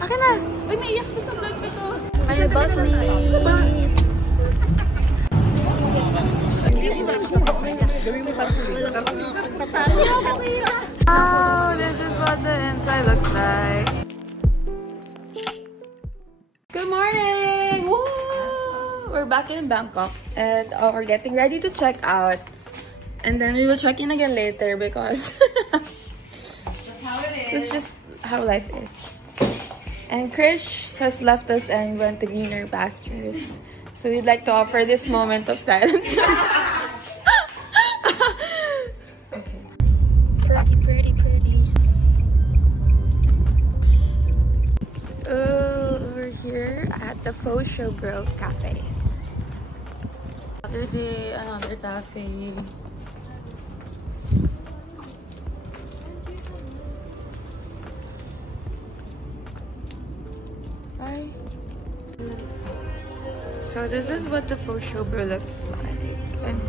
Akin na! Uy, may iyak ko sa vlog ko to. I'm your boss, me. Wow, this is what the inside looks like. Good morning! Woo! We're back in Bangkok and we're getting ready to check out. And then we will check in again later because that's how it is. It's just how life is. And Krish has left us and went to greener pastures. So we'd like to offer this moment of silence. Pretty, pretty, pretty. We're here at the Faux Showbro Cafe. Saturday, another cafe. Bye. So this is what the Faux Showbro looks like. And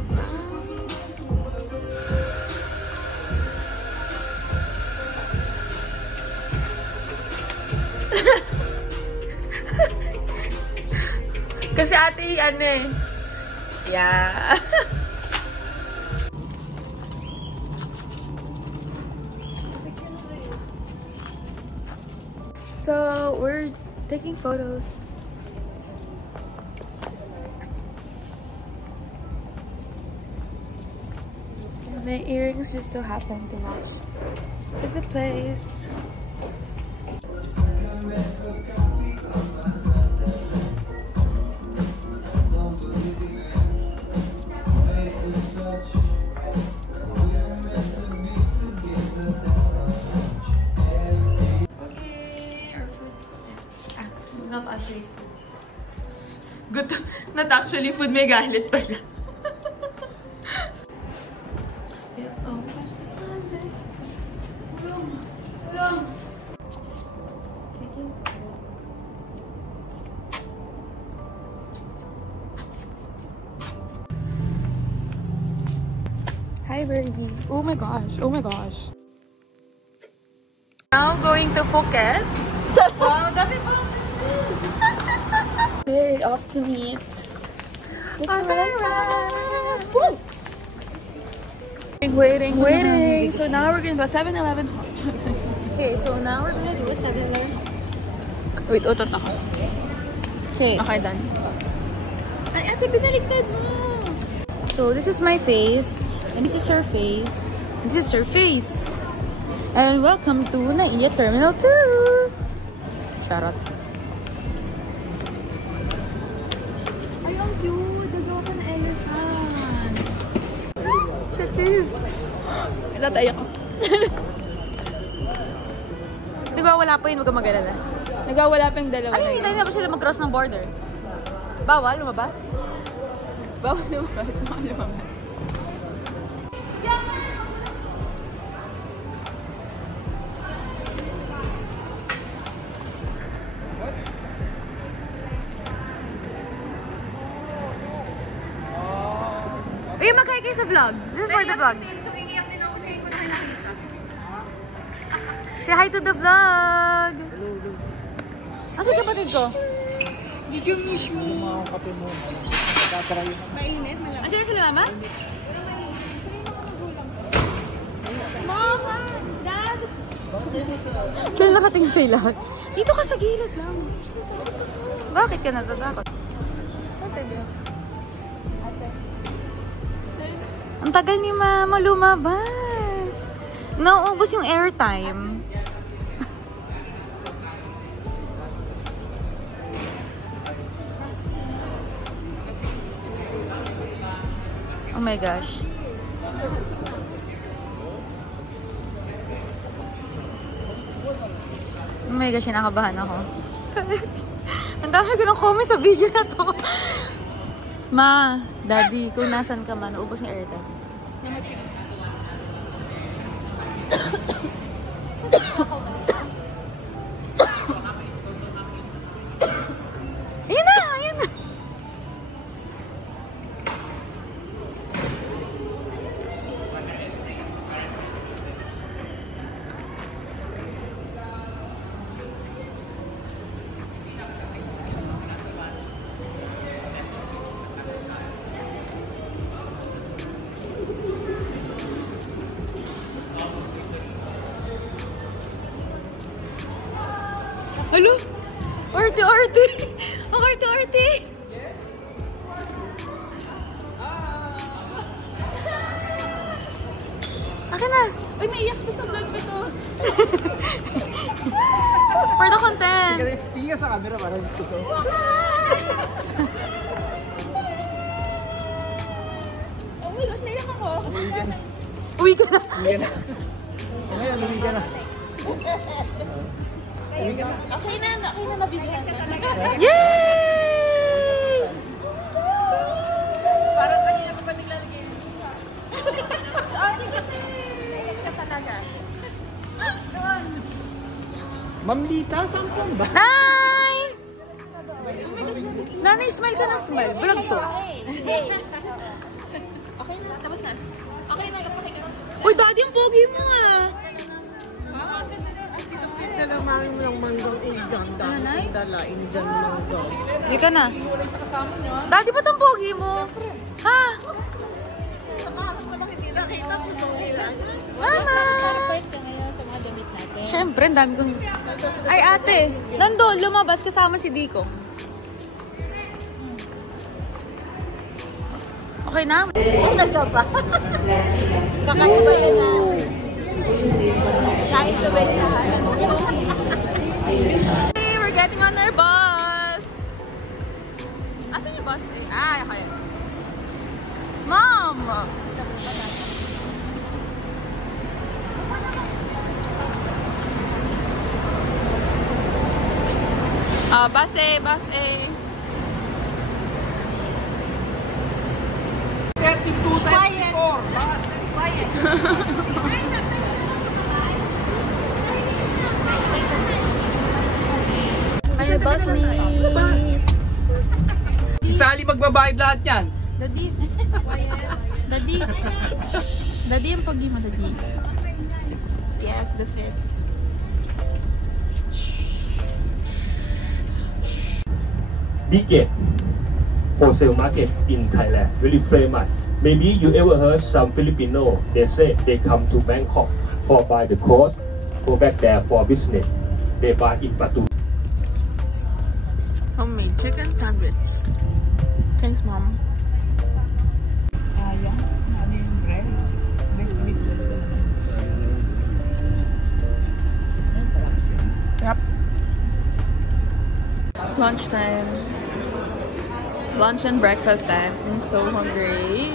kasi ate, ano eh. Yeah. So, we're taking photos. My earrings just so happen to match with the place. Not actually food. Good. Not actually food. May galit pala. Hi, Birdie. Oh my gosh. Oh my gosh. Now going to Phuket. Wow, dami pa. Okay, off to meet our parents. Waiting. So now we're gonna go 7-Eleven. Okay, so now we're gonna do a 7-Eleven. Wait, utot ako. Okay. Okay, done. Ay, ate, binaligtad mo! So this is my face, and this is her face, and this is her face. And welcome to Naiya Terminal 2! Charot. Ay, ang cute! Nagawa ka na elephant! Shit, sis! Nataya ko. Nagwawala pa yun, huwag kang mag-alala. Nagwawala pa yung dalawa. Ano, hindi na ba sila mag-cross ng border? Bawal, lumabas? Bawal lumabas. Bawal lumabas. Uy, mag-hi kayo sa vlog. This is for the vlog. Say hi to the vlog! Asa yung kapatid ko? Did you miss me? Mainit? Andiyan na sila, mama? Mama! Dad! Saan nakatingin sa'yo lahat? Dito ka sa gilid lang. Bakit ka natatakot? Ang tagal ni mama lumabas. Nauubos yung airtime. Oh my gosh. Oh my gosh, kinakabahan ako. Ang dami ko ng comments sa video na to. Ma, daddy, kung nasan ka man, naubos yung airtime. Ayun na! Ayun na! Halo? Arte-arte! Ang arte-arte! Akin na! Uy, may iyak ko sa vlog ko to. For the content! Tingin ka sa camera para dito to. Oh my God, naiyak ako. Uwi ka na! Uwi ka na. Ngayon, uwi ka na. Okay na nabigyan ka talaga. Yay! Parang kanina ko pa naglalagay. Sorry kasi. Naiyak ka talaga. Ma'am Lita, saan po ba? Nay! Nanay, smile ka na, smile. Vlog to. Okay na, tapos na. Okay na, pakinggan. Uy, daddy, ang pogi mo ah! Nalamang ng manggang Indian dala Indian manggang. Hindi ka na. Daddy, ba't ang pogi mo? Ha? Mama! Siyempre, ang dami kong... Ay, ate! Nando, lumabas kasama si Dico. Okay na? Ano ka ba? Kakaiba yan na. Kain ka ba siya? Hey, we're getting on our bus. Asan yung bus eh? Ah, okay. Mom! Bus eh, bus eh. 32, 24. Ano bus me? Si Sally magbabayad lahat yan. Daddy. Daddy. Daddy, ang pogi mo, Daddy. Yes, the fits. Biggest wholesale market in Thailand, very famous. Maybe you ever heard some Filipino, they say they come to Bangkok for buy the clothes, go back there for business. They buy in Batu. Homemade chicken sandwich. Thanks, Mom. Sayang. Ano yung bread? Yep. Lunchtime. Lunch and breakfast time. I'm so hungry.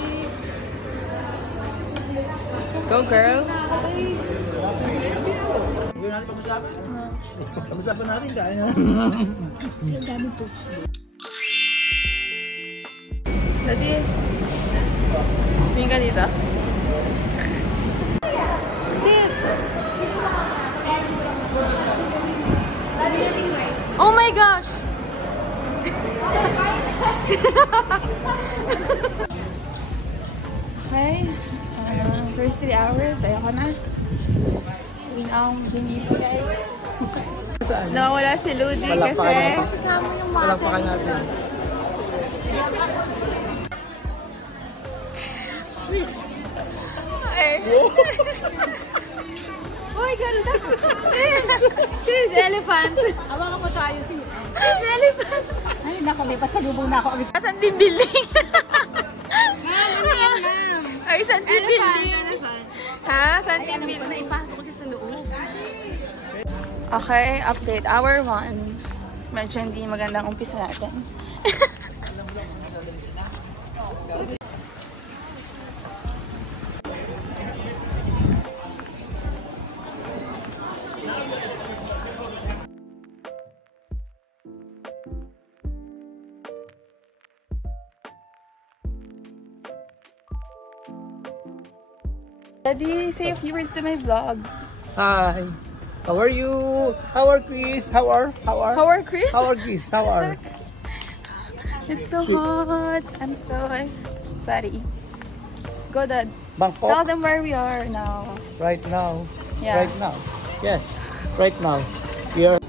Go, girl. Pag-usapan natin dahil na. Daddy. Tingin ka dito. Sis! Oh my gosh! Okay. First 3 hours. Ayoko na. Uwi na akong ginito, guys. Nawala si Ludi kasi... Palapakan natin. Uy, ganda! Sis, elephant! Awa mo tayo siya. Sis, elephant! Ay, naku, may pasalubong na ako. Asan team building? Ma'am, ano yan, ma'am? Ay, saan team building? Ha? Saan team Alam ko na, building? ipasok ko siya sa loob. Okay, update. Hour 1. Medyo hindi magandang umpisa natin. Daddy, say a few words to my vlog. Hi. How are you? How are Chris? How are? How are Chris? How are Chris? How are? It's so hot. I'm so sweaty. Go, Dad. Tell Bangkok? them where we are now. Right now. Yeah. Right now. Yes. Right now. We are.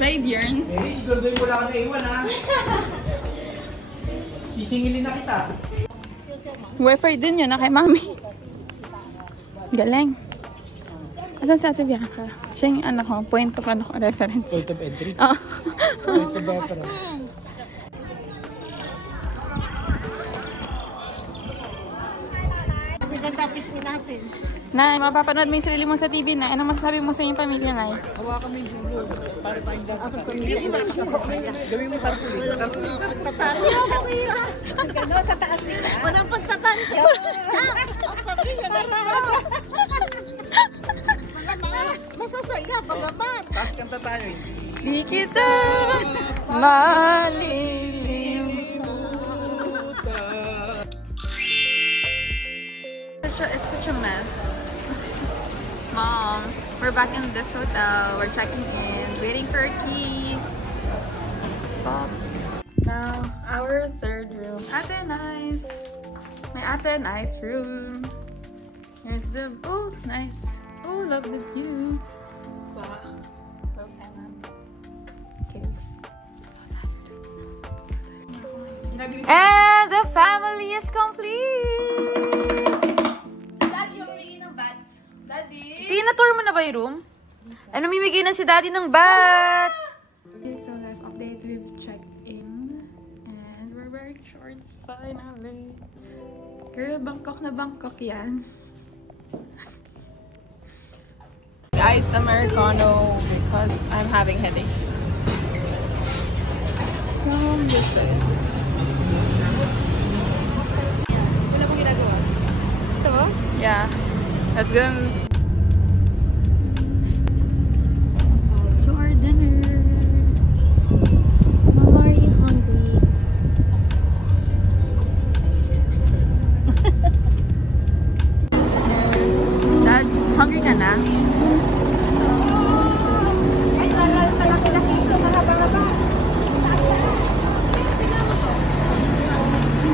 Played yarn. Eh, siguraduhin mo lang na iwan ha. Sisingilin na kita. Wi-Fi din yun na kay mami. Galing. Asan si Ate Bianca? Siya yung anak ko. Point of reference. Point of entry? Oo. Point of reference. Nay, mapapanood mo yung sarili mo sa TV na. Anong masasabi mo sa iyong pamilya, Nay? Hawakan mo yung dulo. Para tayong dapat. Gawin mo tarpuli. Walang pagtatalo. Masasaya, bagaman. Taas kanta tayo eh. Di kita malilim. It's such a mess. Mom, we're back in this hotel. We're checking in, waiting for our keys. Pops. Now, our third room. Ate nice. My ate nice room. Here's the, oh, nice. Oh, lovely view. Wow. So kind. Okay. So tired. And the family is complete. Tina, tour mo na ba yung room? Ano, mimigay na si Daddy ng bat! Okay, so life update. We've checked in. And we're wearing shorts finally. Girl, Bangkok na Bangkok yan. Iced Americano because I'm having headaches. From this side. Wala pong ginagawa. Ito ba? Yeah. Let's go. To our dinner. Mama, are you hungry? Dad, hungry ka na?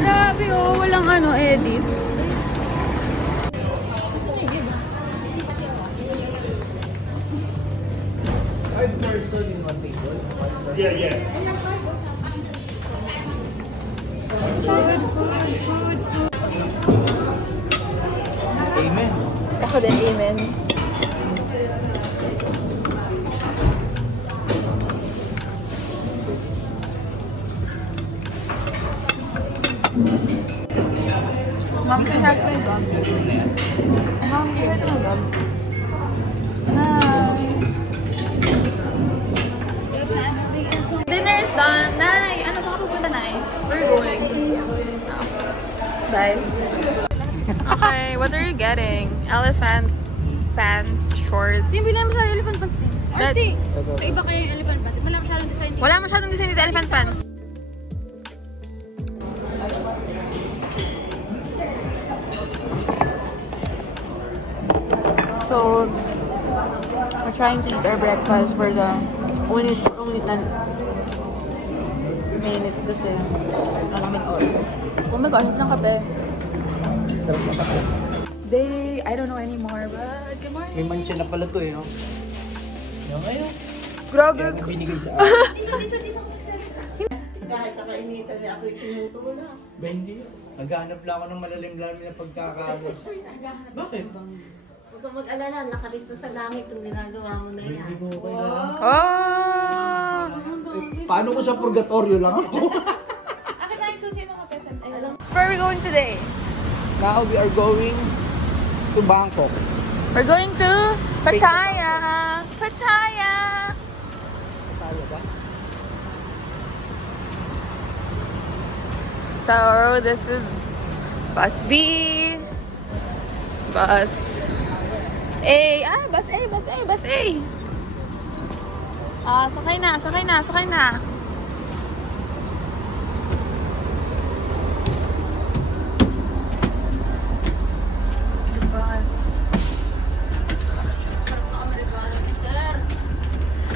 Grabe oh, walang ano, edit. Yeah, yeah. Amen. Ako din, amen. Mom, can I have my dog? Mom, can I have my dog? Hi. Dinner is done. Nay, ano saan ka pupunta, Nay? Where are you going? Oh. Bye. Okay, what are you getting? Elephant pants, shorts. Hindi lang masyadong elephant pants din. That- Arte, may iba kaya yung elephant pants. Wala masyadong design din. Wala masyadong design dito, elephant pants. So, we're trying to eat our breakfast for the only 10 minutes kasi wala namin oras. Oh my gosh, ng kape. Sarap na kasi. I don't know anymore, but good morning. May mancha na pala to eh, no? Yung ngayon. Grabe. Kaya nang binigay sa akin. Dahil sa kainitan niya ako yung tinutulak. Ba hindi yun? Naghahanap lang ako ng malalim-lalim na pagkakaabot. Bakit? Huwag kang mag-alala, nakalista sa langit yung ginagawa mo na yan. Hindi ko kailangan. Oh! Paano ko sa purgatorio lang ako? Akin na yung susi ng kape. Where are we going today? Now we are going to Bangkok. We're going to Pattaya. Pattaya. Tayo ba? So this is bus B, bus A. Bus A, bus A, bus A. Sakay na, sakay na, sakay na.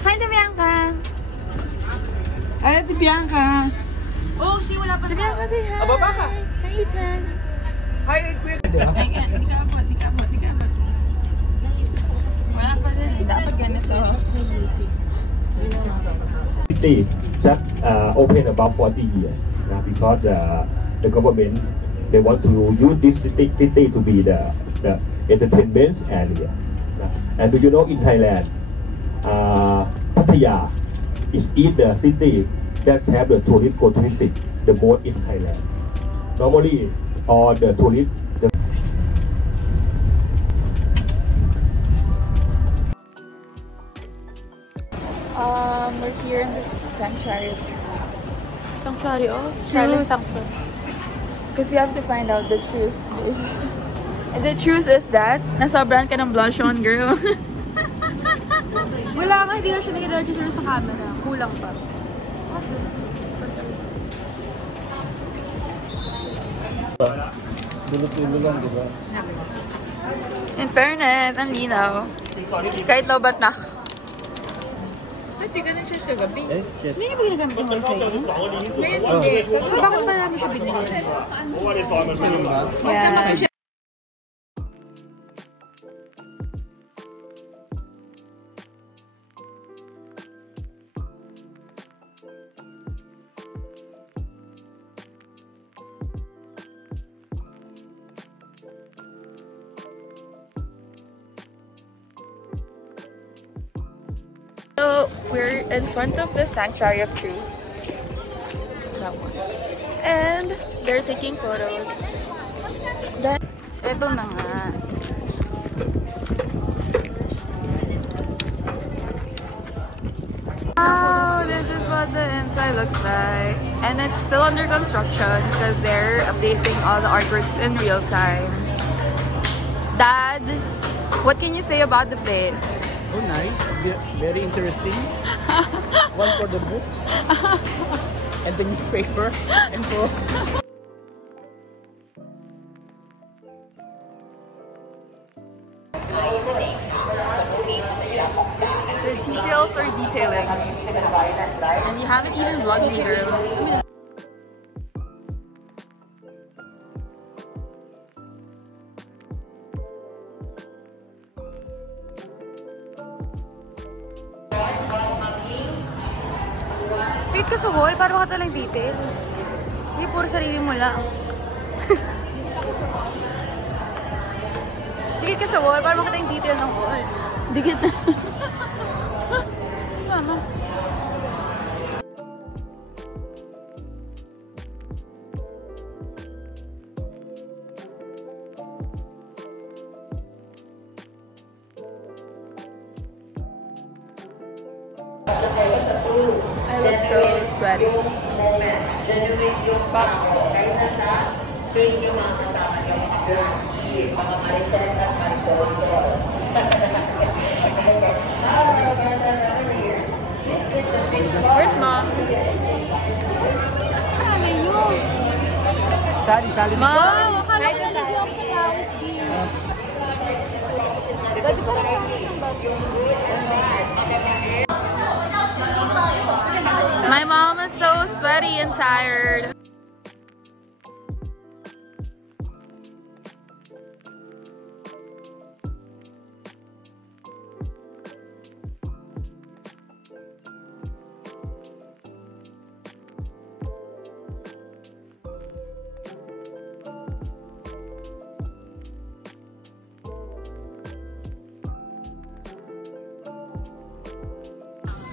Hi, Bianca. Ay, Ate Bianca. Oh, si wala pa Bianca, say hi. Baba ka. Hi, Jan. Hi, Kuya. Diba? Di ka abot. Wala pa din. Dapat ganito. City just open about 40 years because the government they want to use this city to be the entertainment area. And do you know in Thailand, Pattaya is the city that have the tourist go to visit the most in Thailand. Normally, all the tourists. We're here in the Sanctuary of Truth. Sanctuary of Silent Sanctuary. Because we have to find out the truth. And the truth is that nasobrahan ka ng blush on, girl. Wala ka, hindi na siya nag-register sa camera. Kulang pa. Dulo-dulo lang, di ba? In fairness, ang linaw. Kahit lobat na. Hindi ka na-search kagabi. Eh, shit. Hindi niya ba ginagamit yung wifi niya? Ngayon hindi. So, bakit ba namin siya binili? Yeah. So, we're in front of the Sanctuary of Truth. That one. And they're taking photos. Then, Ito na nga. wow, this is what the inside looks like. And it's still under construction because they're updating all the artworks in real time. Dad, what can you say about the place? Oh, nice. Very interesting. One for the books. And the newspaper. And for... The details are detailing. And you haven't even vlogged me, girl. Wait ka sa wall, para makita lang detail. Hindi, puro sarili mo lang. Dikit ka sa wall, para makita yung detail ng wall. Dikit na. Mama. I look so sweaty. Pops. Where's Mom? Sali-sali. Mom! Akala ko nalagyo ako sa Flowers Beach. Dati pa lang My mom is so sweaty and tired.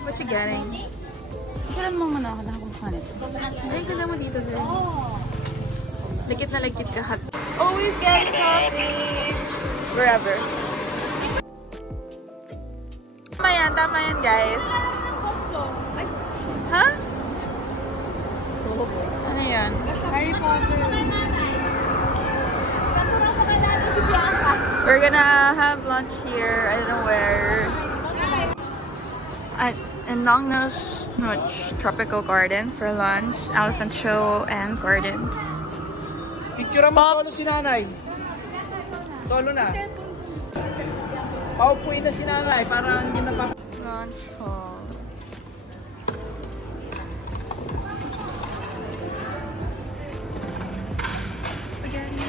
What you getting? Kailan mo muna ako nakakumukha nito? Ay, ganda mo dito, girl. Likit na likit ka. Always getting coffee. Wherever. Tama yan, guys. Ha? Ano yan? Harry Potter. We're gonna have lunch here. I don't know where. In Nong Noch Tropical Garden for lunch, elephant show, and gardens. Picture mo solo si nanay. Solo na. Paupuin na si nanay para hindi na Lunch hall. Spaghetti.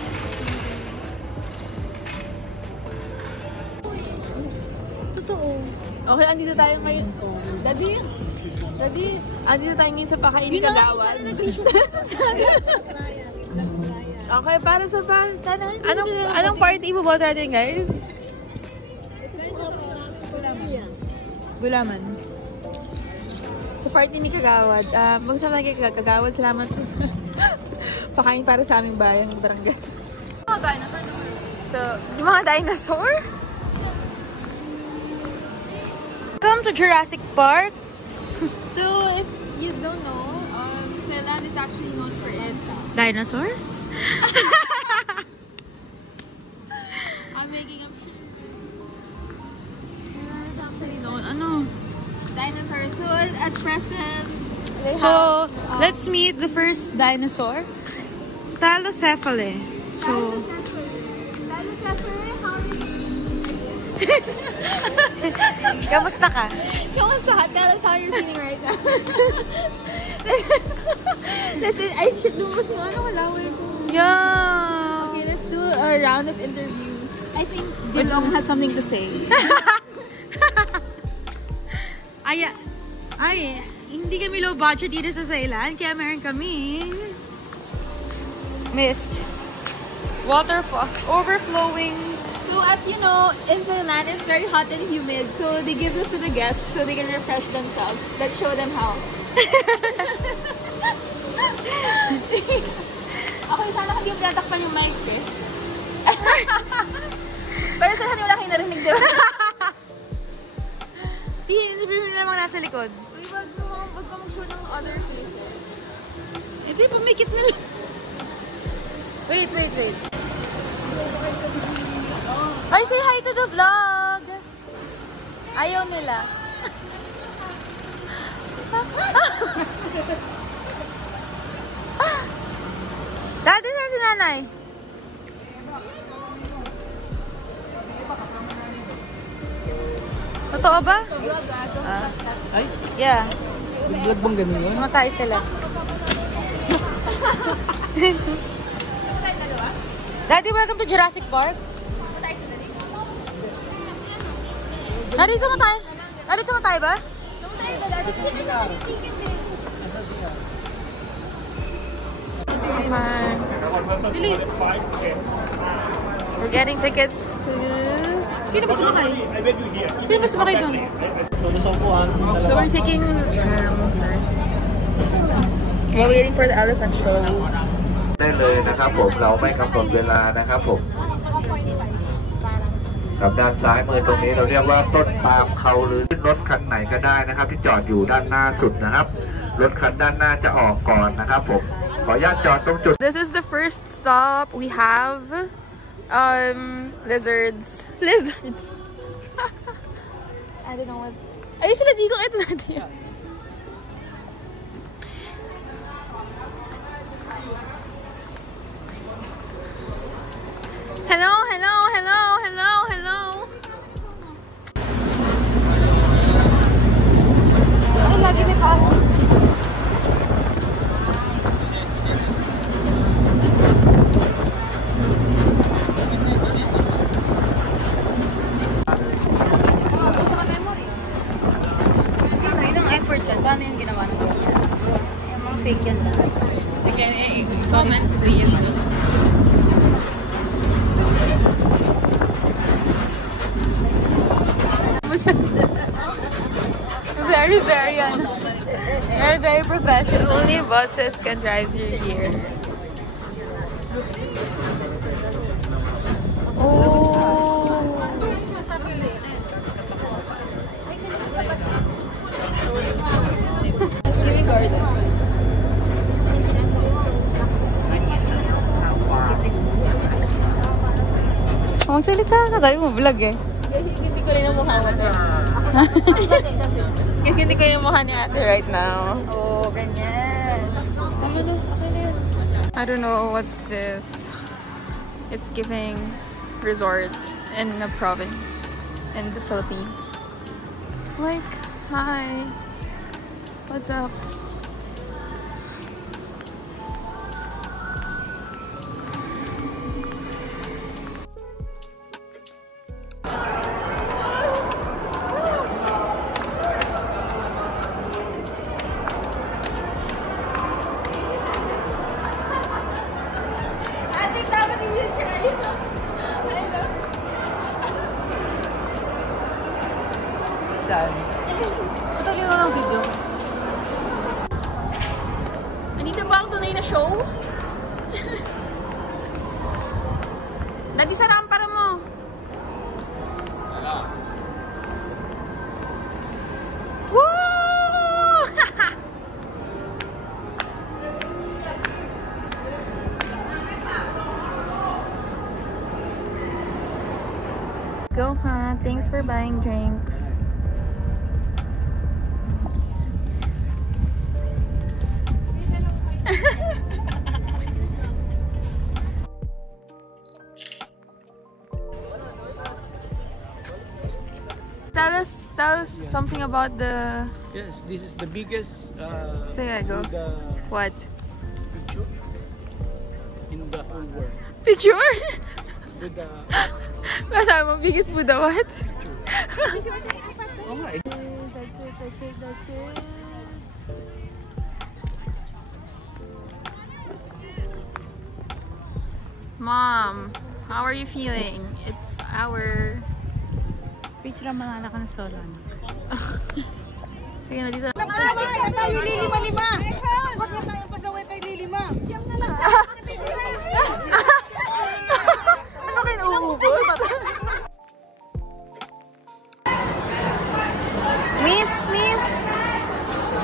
Totoo. Okay, andito tayo ngayon. Daddy, andito tayo ngayon sa Pakain Kagawad. Okay, para sa fan. Anong party mo ba natin, guys? Gulaman. Sa party ni Kagawad. Magsama kay Kagawad, salamat po sa pakain para sa aming bayan ng barangay. Mga dinosaur naman. So, yung mga dinosaur? Welcome to Jurassic Park. So, if you don't know, Thailand is actually known for its... Dinosaurs? I'm making up shit. Ano? Dinosaurs. So, at present... So, let's meet the first dinosaur. Talocephale. So, kamusta ka? Kamusta ka? Tell us how you're feeling right now. I should do mas yung ano, malawin ko. Yeah. Okay, let's do a round of interviews. I think Dilong has something to say. Ay, hindi kami low budget dito sa Thailand, kaya meron kaming mist. Waterfall. Overflowing. So as you know, in Thailand, it's very hot and humid. So they give this to the guests so they can refresh themselves. Let's show them how. Okay, sana hindi yung tatakpan yung mic eh. Pero sana wala kayo narinig din. Hindi na naman nasa likod. Uy, wag ka mag-show ng other places. Hindi, pumikit na lang. Wait. Ay, say hi to the vlog! Ayaw nila. Dati na si nanay. Totoo ba? Ay, Yeah. vlog bang ganun yun? Mamatay sila. Daddy, welcome to Jurassic Park. Narito mo tayo? Narito mo tayo ba? Bilis. We're getting tickets to... Sino ba sumakay? Sino ba sumakay doon? So we're taking first. We're waiting for the elephant show. ได้เลยนะครับผมเราไม่กำหนดเวลานะครับผมกับด้านซ้ายมือตรงนี้เราเรียกว่าต้นปาล์มเขาหรือรถคันไหนก็ได้นะครับที่จอดอยู่ด้านหน้าสุดนะครับรถคันด้านหน้าจะออกก่อนนะครับผมขออนุญาตจอดตรงจุด This is the first stop. We have lizards. I don't know what. Ay, sila dito. Ito natin. Hello. Ay, lagi may paso. Anong effort yan? Paano yung ginawa ng ganyan? Yung mga fake yan na. Sige, comments please. Very professional. Only buses can drive through here. Magsalita ka tayo mo vlog eh. Hindi ko rin ang mukha mo tayo. Kasi hindi ko rin ang mukha ni ate right now. Oh, ganyan. I don't know what's this. It's giving resort in a province in the Philippines. Like, hi. What's up? ba ang tunay na show? Daddy, saan ang para mo? Woo! Go, ha. Thanks for buying drinks. Tell us something about the... Yes, this is the biggest Say I go. Buddha What? picture in the whole world. Picture? Buddha Masama mo, biggest Buddha, what? Oh my. That's it. Mom, how are you feeling? It's our... Picture ang malala ka na solo, anak. Sige na, dito. Tayo lilima-lima! Huwag na tayo pasaway tayo lilima! Siyam na lang! Ano kayo nauubos? Miss!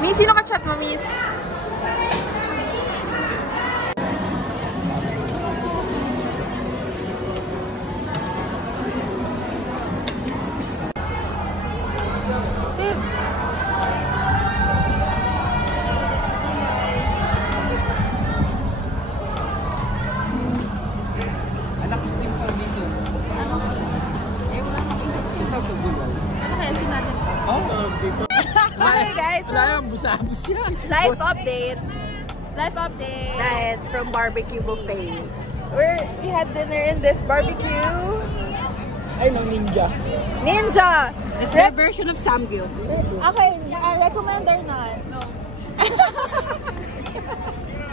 Miss, sino ka-chat mo, Miss? Sis! Anak, steam pa dito. Ano Ano kaya natin? Oh, dito. Okay, guys. Wala yung busabos yan. Life update. Diet from barbecue buffet. We had dinner in this barbecue. Ay, ng ninja. Ninja! It's a version of Samgyup. Okay, recommend or not? No.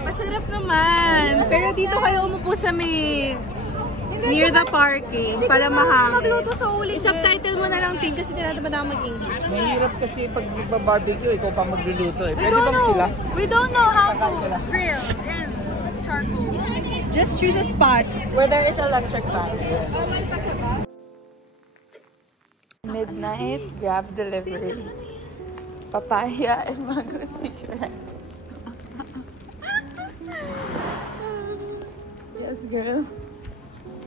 Masarap naman. Pero dito kayo umupo sa may near the parking para mahangin. Magluto sa uli. I-subtitle mo na lang, Tim, kasi tinatamad ako mag-English. Mahirap kasi pag nagba-barbecue, ikaw pang magluluto eh. Pwede bang sila? We don't know how to grill and charcoal. Just choose a spot where there is electric fan. Midnight grab delivery. Papaya and mango sticky rice. Yes, girl.